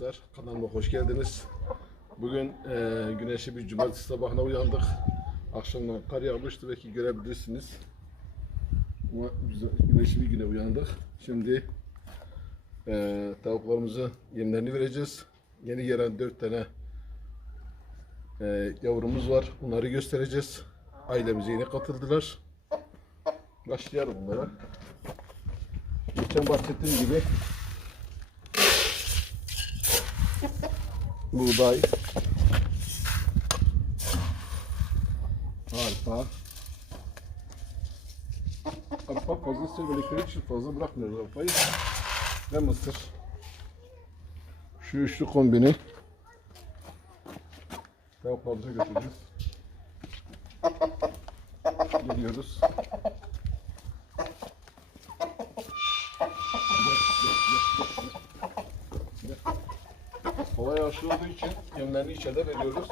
arkadaşlar. Kanalıma hoş geldiniz. Bugün e, güneşli bir cumartesi sabahına uyandık. Akşamdan kar yağmıştı belki görebilirsiniz. Ama güzel, güneşli bir güne uyandık. Şimdi e, tavuklarımızı yemlerini vereceğiz. Yeni gelen dört tane e, yavrumuz var. Bunları göstereceğiz. Ailemize yeni katıldılar. Başlayalım bunlara. Geçen bahsettiğim gibi buğday, arpa, arpa fazla sevmelikleri için fazla bırakmıyoruz arpayı ve mısır. Şu üçlü kombini tavuklarımıza götüreceğiz. Geliyoruz. Hava yağışlı olduğu için yemlerini içeride veriyoruz.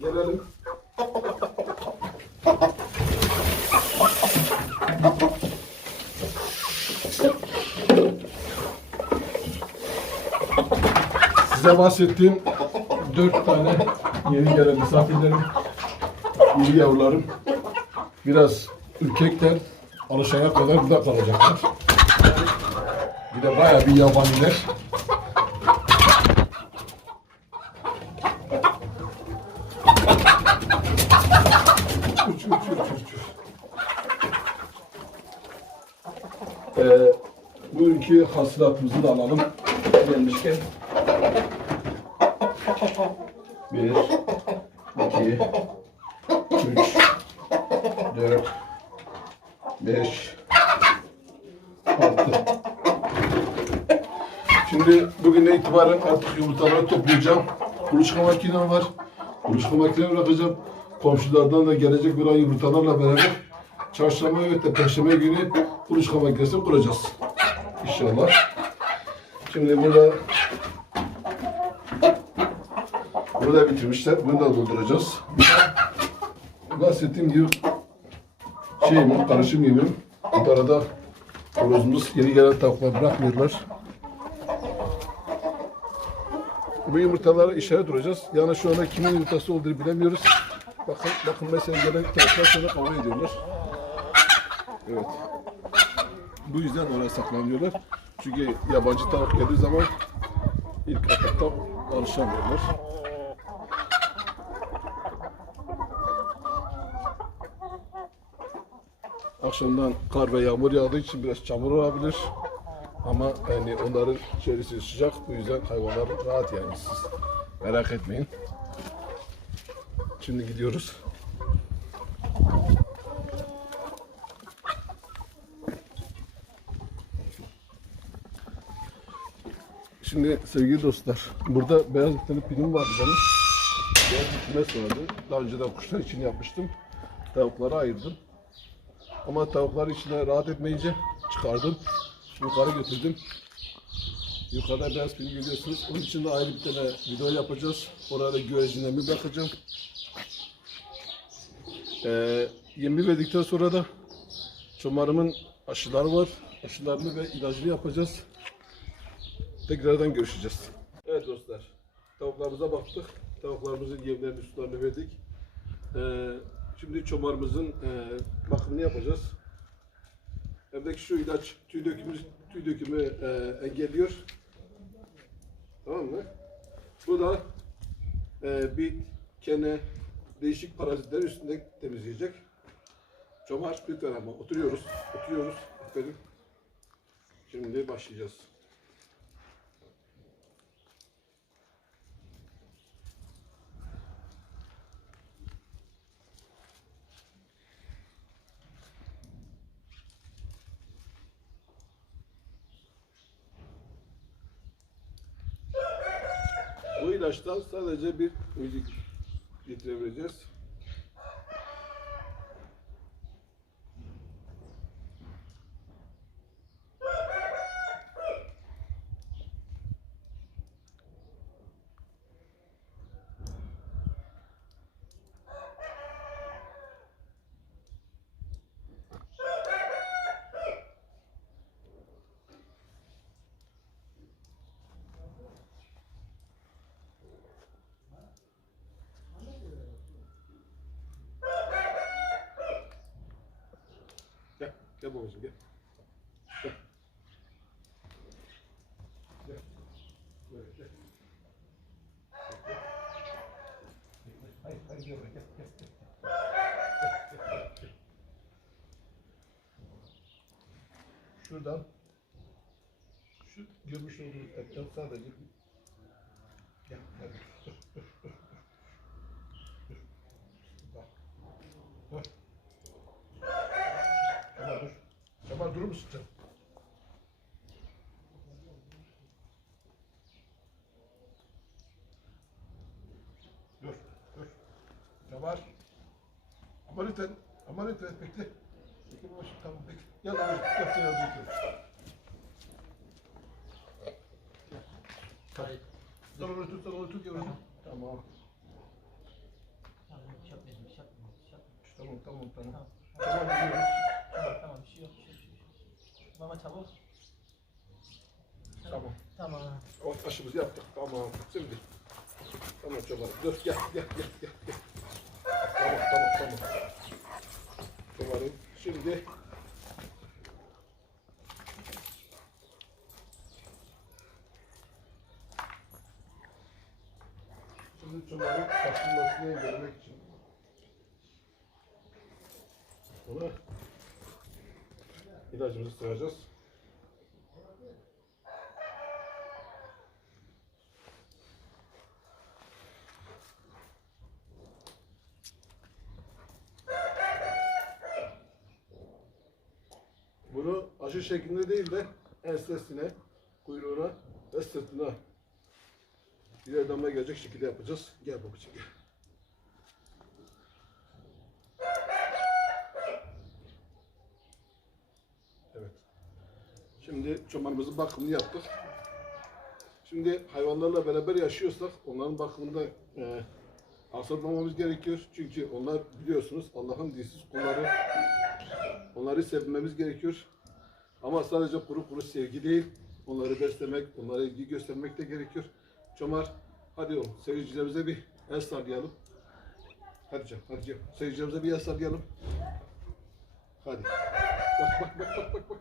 Gelelim. Size bahsettiğim dört tane yeni gelen misafirlerim, yeni yavrularım. Biraz ürkekler, alışana kadar burada kalacaklar. Bir de bayağı bir yabaniler. Uç, uç, uç, uç. Ee, bugünkü hasılatımızı da alalım. Gelmişken. Bir, iki, üç, dört, beş, altı. Şimdi bugünden itibaren artık yumurtaları toplayacağım. Kuluçka makinem var. Kuluçka makine bırakacağım. Komşulardan da gelecek bir ay yumurtalarla beraber çarşamba ve perşembe günü kuluçka makinesini kuracağız. İnşallah. Şimdi burada burada bitirmişler. Bunu da dolduracağız. Bahsettiğim gibi şeyim, karışım yemim. Bu arada horozumuz yeni gelen tavuklar bırakmıyorlar. Bu yumurtalara işaret duracağız. Yani şu anda kimin yumurtası olduğunu bilemiyoruz. Bakın, bakın mesela gelen tavuklar sonra kavga ediyorlar. Evet. Bu yüzden oraya saklanıyorlar. Çünkü yabancı tavuk geldiği zaman ilk atakta alışamıyorlar. Akşamdan kar ve yağmur yağdığı için biraz çamur olabilir. Ama yani onların içerisi sıcak. Bu yüzden hayvanlar rahat yani siz merak etmeyin. Şimdi gidiyoruz. Şimdi sevgili dostlar, burada beyaz bir pilim vardı benim. Beyaz bir kümes vardı. Daha önceden kuşlar için yapmıştım. Tavukları ayırdım. Ama tavuklar içine rahat etmeyince çıkardım. Yukarı götürdüm. Yukarıda beyaz pil görüyorsunuz. Onun için de ayrı bir tane video yapacağız. Orada güvercinlerimi bırakacağım. Ee, yemi verdikten sonra da çomarımın aşıları var. Aşılarını ve ilacını yapacağız. Tekrardan görüşeceğiz. Evet dostlar. Tavuklarımıza baktık. Tavuklarımızın yemlerini, sularını verdik. Ee, şimdi çomarımızın e, bakımını yapacağız. Evdeki şu ilaç tüy dökümü, tüy dökümü e, engelliyor. Tamam mı? Bu da e, bit, kene, değişik parazitleri üstünde temizleyecek. Çomar lütfen ama oturuyoruz. Oturuyoruz. Aferin. Şimdi başlayacağız. İlaçtan sadece bir müzik litre. Gel babacığım gel. Gel. Gel. Böyle gel. Hayır, hayır gel, gel, gel, gel. Şuradan şu görmüş olduğunuz etten sadece gel, gel. Bak. Bak. Kemal dur. Kemal durur musun sen? Dur, dur. Kemal. Aman lütfen, aman lütfen bekle. Bekle babacığım, tamam bekle. Gel abi, seni yardım ediyorum. Hayır. Sen onu tut, sen onu tut yavrum. Tamam. Tamam, yapmayalım, şey yapmayalım. Tamam, tamam, tamam. Tamam, Tamam, gidiyoruz. tamam, tamam, bir şey yok, bir şey yok, bir şey yok. Baba çabuk. Tamam. Tamam. O aşımızı yaptık. Tamam. Şimdi. Tamam çoban. Dur gel gel gel gel. gel. Tamam tamam tamam. Şimdi. Şimdi çobanın kaçınmasını engellemek için. Ona ilacımızı süreceğiz. Bunu aşı şeklinde değil de ensesine, kuyruğuna ve sırtına birer damla gelecek şekilde yapacağız. Gel babacığım gel. Evet. Şimdi çobanımızın bakımını yaptık. Şimdi hayvanlarla beraber yaşıyorsak onların bakımında e, aksatmamamız gerekiyor. Çünkü onlar biliyorsunuz Allah'ın dinsiz kulları. Onları sevmemiz gerekiyor. Ama sadece kuru kuru sevgi değil, onları beslemek, onlara ilgi göstermek de gerekiyor. Çomar, hadi oğlum seyircilerimize bir el sallayalım. Hadi canım, hadi canım. Seyircilerimize bir el sallayalım. Hadi. Bak bak bak bak bak bak.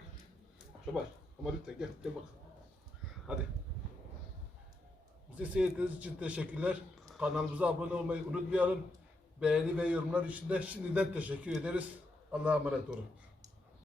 Çomar, ama lütfen gel, gel bak. Hadi. Bizi seyrettiğiniz için teşekkürler. Kanalımıza abone olmayı unutmayalım. Beğeni ve yorumlar için de şimdiden teşekkür ederiz. Allah'a emanet olun.